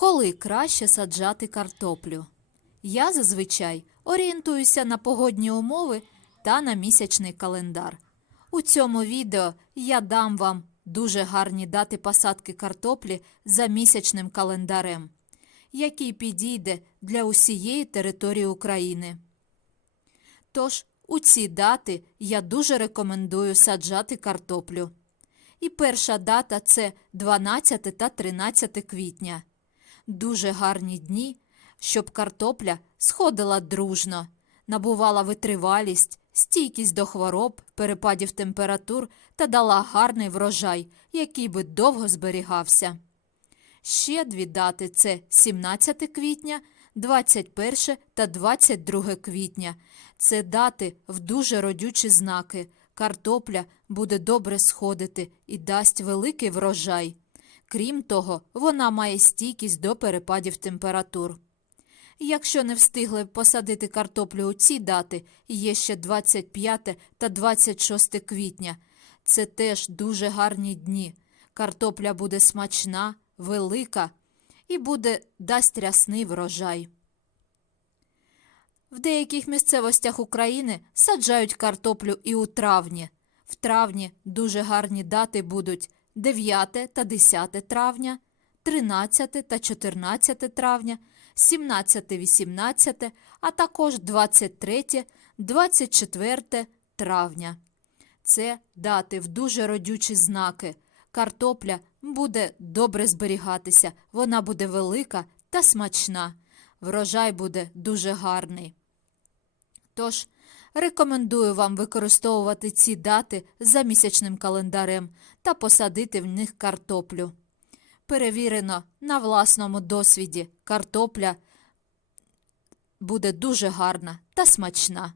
Коли краще саджати картоплю? Я зазвичай орієнтуюся на погодні умови та на місячний календар. У цьому відео я дам вам дуже гарні дати посадки картоплі за місячним календарем, який підійде для усієї території України. Тож у ці дати я дуже рекомендую саджати картоплю. І перша дата це 12 та 13 квітня. Дуже гарні дні, щоб картопля сходила дружно, набувала витривалість, стійкість до хвороб, перепадів температур та дала гарний врожай, який би довго зберігався. Ще дві дати це 17 квітня, 21 та 22 квітня. Це дати в дуже родючі знаки. Картопля буде добре сходити і дасть великий врожай. Крім того, вона має стійкість до перепадів температур. Якщо не встигли посадити картоплю у ці дати, є ще 25 та 26 квітня. Це теж дуже гарні дні. Картопля буде смачна, велика і буде дасть рясний врожай. В деяких місцевостях України саджають картоплю і у травні. В травні дуже гарні дати будуть 9 та 10 травня, 13 та 14 травня, 17-18, а також 23, 24 травня. Це дати в дуже родючі знаки. Картопля буде добре зберігатися, вона буде велика та смачна. Врожай буде дуже гарний. Тож, рекомендую вам використовувати ці дати за місячним календарем та посадити в них картоплю. Перевірено на власному досвіді, картопля буде дуже гарна та смачна.